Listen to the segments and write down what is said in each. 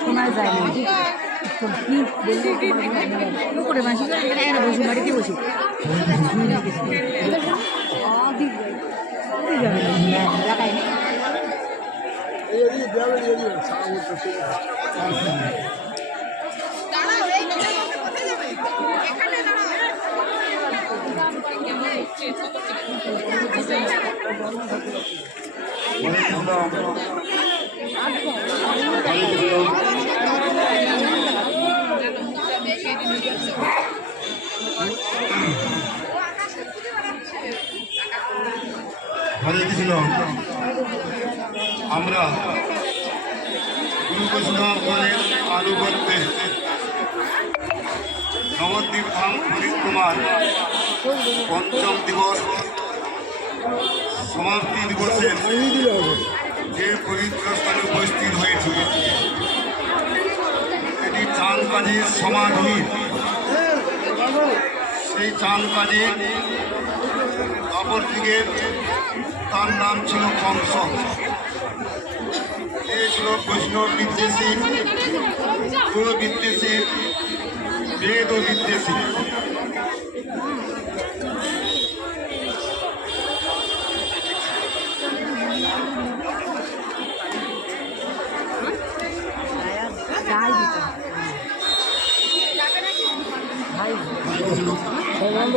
শোনা যায় না কি বললি করে মাসি বসে বাড়িতে বসে হরে কৃষ্ণ। আমরা গুরু বৈষ্ণবের আনুগত্যে নবদ্বীপ ধাম পরিক্রমার পঞ্চম দিবস সমাপ্তি দিবসে যে পবিত্র স্থানে উপস্থিত হয়েছে এটি চাঁদ কাজীর সমাধি। সেই চাঁদ কাজী অপর দিকে তার নাম ছিল কংস। এ ছিল বৈষ্ণব বিদ্বেষী, গুরু বিদ্বেষী, বেদ বিদ্বেষী।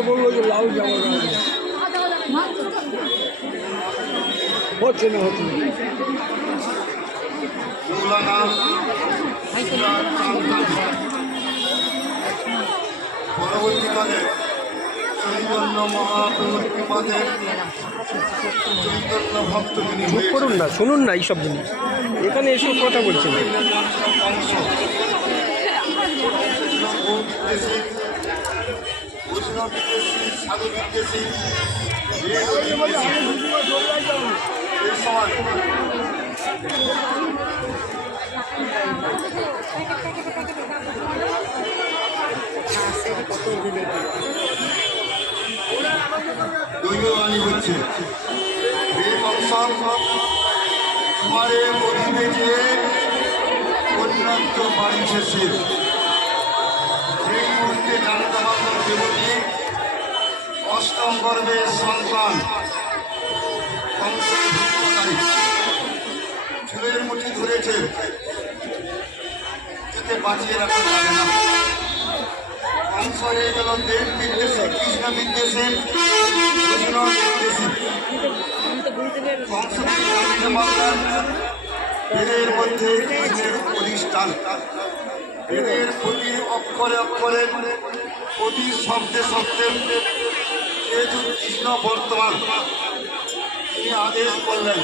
বললো যে লাউ যাওয়া হচ্ছে না হচ্ছে পরবর্তীকালে চৈতন্য মহাপ্রভুর কৃপাতে চৈতন্য ভক্ত করুন না, শুনুন না এইসব জিনিস, এখানে এসব কথা বলছেন। অংশ বৈষ্ণব বিদ্বেষী, সাধু বিদ্বেষী, এই সময় দৈববাণী হচ্ছে হে কংস, তোমারে মধিবে যে অন্যত্র বাড়িছে সে। সেই মুহূর্তে জানতে পারল দেবতী অষ্টম গর্ভের সন্তান কংস চুলের মুঠি ধরেছে, এতে বাঁচিয়ে রাখা যাবে না। কংস হয়ে গেল দেব বিদ্বেষী, কৃষ্ণ বিদ্বেষী, বৈষ্ণব বিদ্বেষী। কংস বেদের মধ্যে কৃষ্ণের অধিষ্ঠান, বেদের প্রতি অক্ষরে অক্ষরে, প্রতি শব্দে শব্দে যেহেতু কৃষ্ণ বর্তমান, তিনি আদেশ করলেন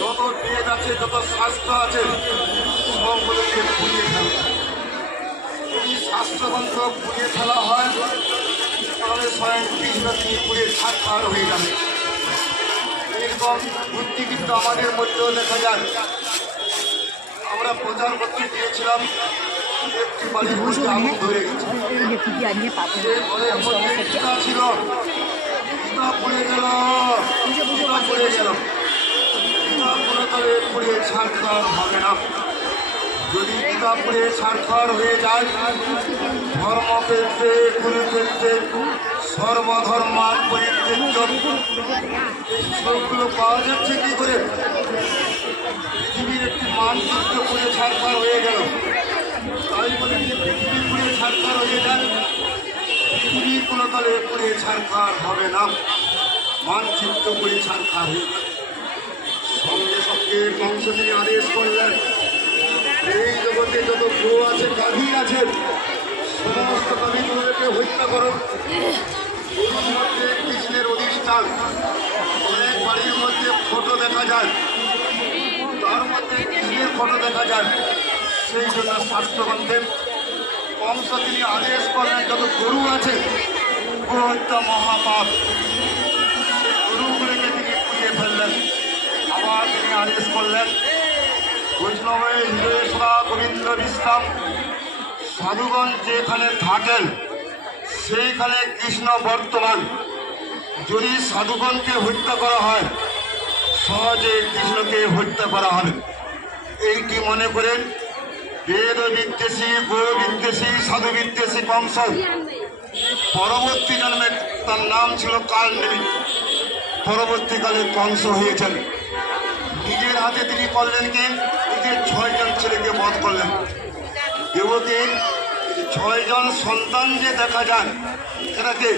যত বেদ আছে, যত শাস্ত্র আছে সবগুলোকে পুড়িয়ে ফেলবেন। যদি শাস্ত্রগ্রন্থ পুড়িয়ে ফেলা হয় তাহলে স্বয়ং কৃষ্ণ তিনি পুড়িয়ে ছাড়খাড় হয়ে যাবে। এরকম বুদ্ধি কিন্তু আমাদের মধ্যেও দেখা যায়। আমরা প্রচার করতে গিয়েছিলাম, একটি বাড়ির মধ্যে আগুন ধরে গেছে, গীতা ছিল, গীতা পড়ে গেল, গীতা পড়ে গেল, গীতা কোনো তবে পড়ে ছাড়খাড় হবে না। যদি গীতা পড়ে ছাড়খাড় হয়ে যায়, ধর্মক্ষেত্রে, কুরুক্ষেত্রে, সর্বধর্মার পরিত্যাজ্য, এই শ্লোকগুলো পাওয়া যাচ্ছে কি করে? পৃথিবীর একটি মানচিত্র পুড়ে ছাড়খাড় হয়ে গেল, তাই বলে যে পৃথিবী পুড়ে ছাড়খাড় হয়ে যায়, পৃথিবীর কোনো তলে পুড়ে ছাড়খাড় হবে না, মানচিত্র পুড়ে ছাড়খাড় হয়ে গেল। সঙ্গে সঙ্গে কংস তিনি আদেশ করলেন, এই জগতে যত গো আছে, গাভী আছে, সমস্ত গাভীগুলোকে হত্যা করো। গরুর মধ্যে কৃষ্ণের অধিষ্ঠান, অনেক বাড়ির মধ্যে ফটো দেখা যায়, তার মধ্যে কৃষ্ণের ফটো দেখা যায়। সেই জন্য শাস্ত্রগ্রন্থে কংস তিনি আদেশ করলেন যত গরু আছে গো হত্যা মহাপাপ, গরুগুলিকে তিনি পুড়িয়ে ফেললেন। আবার তিনি আদেশ করলেন বৈষ্ণবে হৃদয় সদা গোবিন্দ বিশ্রাম, সাধুগণ যেখানে থাকেন সেইখানে কৃষ্ণ বর্তমান। যদি সাধুগণকে হত্যা করা হয় সহজে কৃষ্ণকে হত্যা করা হবে। এইটি মনে করেন বেদ বিদ্বেষী, গো বিদ্বেষী, সাধু বিদ্বেষী কংস পরবর্তী জন্মে তার নাম ছিল কালনেমী, পরবর্তীকালে কংস হয়েছেন। নিজের হাতে তিনি করলেন কি নিজের 6 জন ছেলেকে বধ করলেন। দেবকে 6 জন সন্তান যে দেখা যায় এটাকে